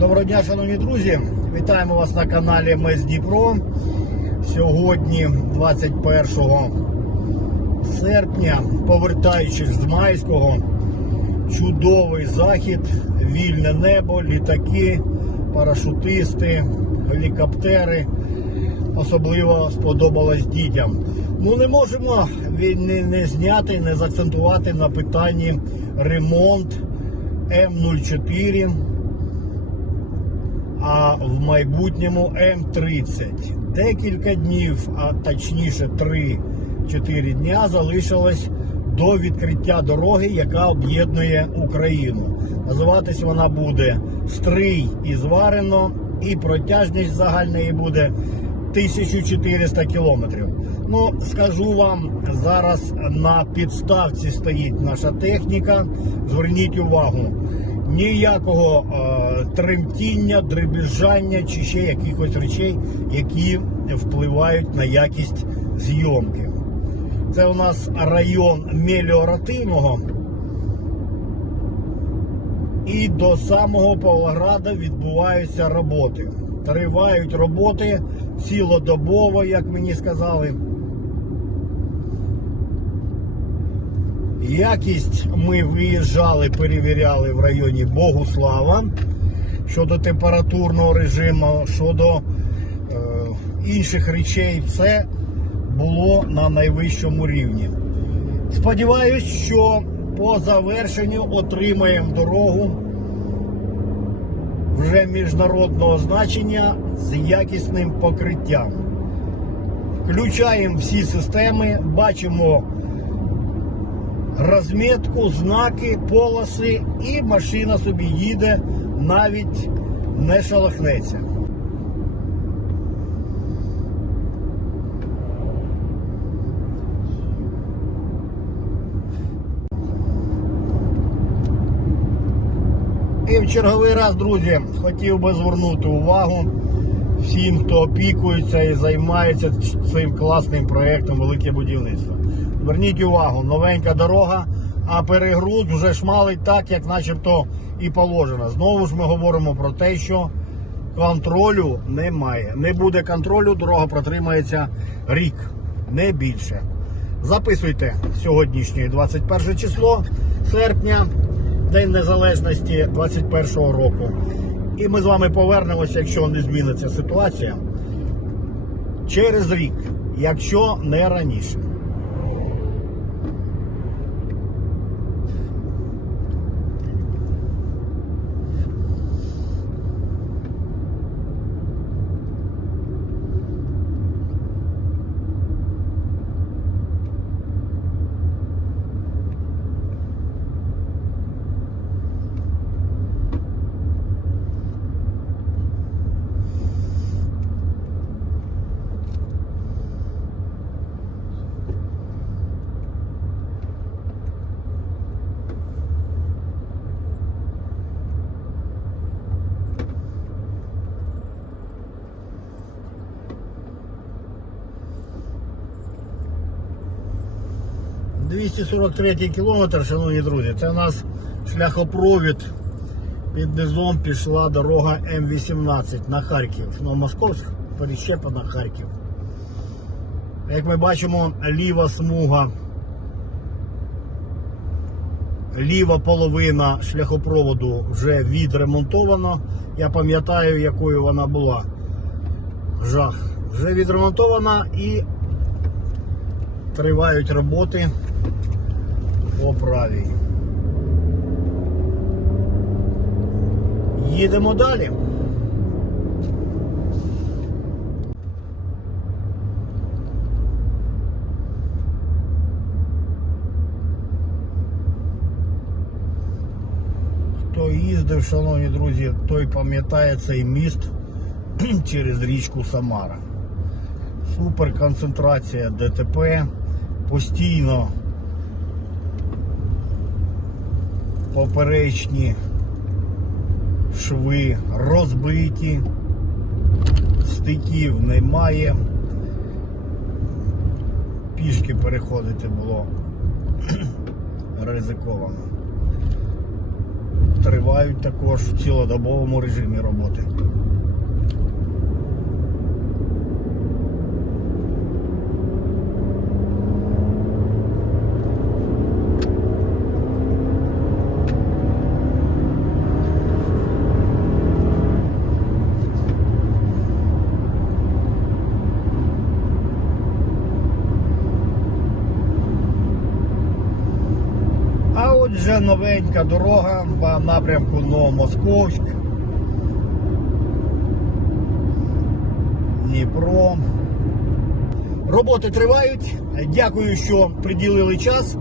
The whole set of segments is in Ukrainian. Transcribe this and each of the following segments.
Доброго дня, шановні друзі! Вітаємо вас на каналі МЕС Дніпро. Сьогодні, 21 серпня, повертаючись з Майського, чудовий захід, вільне небо, літаки, парашутисти, гелікоптери. Особливо сподобалось дітям. Ну не можемо не, не зняти, не заакцентувати на питанні ремонт М04 а в майбутньому М30. Декілька днів, а точніше 3-4 дня залишилось до відкриття дороги, яка об'єднує Україну. Називатись вона буде Стрий і Зварено, і протяжність загальної буде 1400 кілометрів. Ну, скажу вам, зараз на підставці стоїть наша техніка. Зверніть увагу, ніякого е, тремтіння, дребіжання чи ще якихось речей, які впливають на якість зйомки. Це у нас район меліоративного. І до самого Павлограда відбуваються роботи. Тривають роботи цілодобово, як мені сказали. Якість ми виїжджали, перевіряли в районі Богуслава щодо температурного режиму, щодо е, інших речей, все було на найвищому рівні. Сподіваюсь, що по завершенню отримаємо дорогу вже міжнародного значення з якісним покриттям. Включаємо всі системи, бачимо розмітку, знаки, полоси, і машина собі їде, навіть не шалахнеться. І в черговий раз, друзі, хотів би звернути увагу всім, хто опікується і займається цим класним проєктом Велике будівництво. Зверніть увагу, новенька дорога, а перегруз вже шмалить так, як начебто і положено. Знову ж ми говоримо про те, що контролю немає. Не буде контролю, дорога протримається рік, не більше. Записуйте сьогоднішнє 21 число серпня, День Незалежності 21 року. І ми з вами повернемося, якщо не зміниться ситуація, через рік, якщо не раніше. – 243 кілометр, шановні друзі, це у нас шляхопровід. Під низом пішла дорога М18 на Харків. Новомосковськ, перещепа на Харків. Як ми бачимо, ліва смуга, ліва половина шляхопроводу вже відремонтована. Я пам'ятаю, якою вона була. Жах. Вже відремонтована і тривають роботи по правій. Їдемо далі. Хто їздив, шановні друзі, той пам'ятає цей міст через річку Самара. Супер концентрація ДТП, постійно поперечні шви розбиті, стиків немає. Пішки переходити було ризиковано. тривають також в цілодобовому режимі роботи. А от вже новенька дорога в напрямку Новомосковськ. Дніпро. Роботи тривають. Дякую, що приділили час.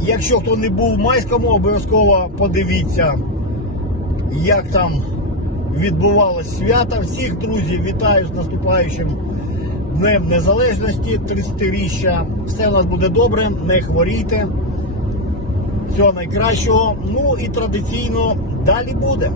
Якщо хто не був в майському, обов'язково подивіться, як там відбувалось свято. Всіх друзів вітаю з наступаючим Днем Незалежності, 30-річчя. Все у нас буде добре, не хворійте. Всього найкращого. Ну і традиційно далі буде.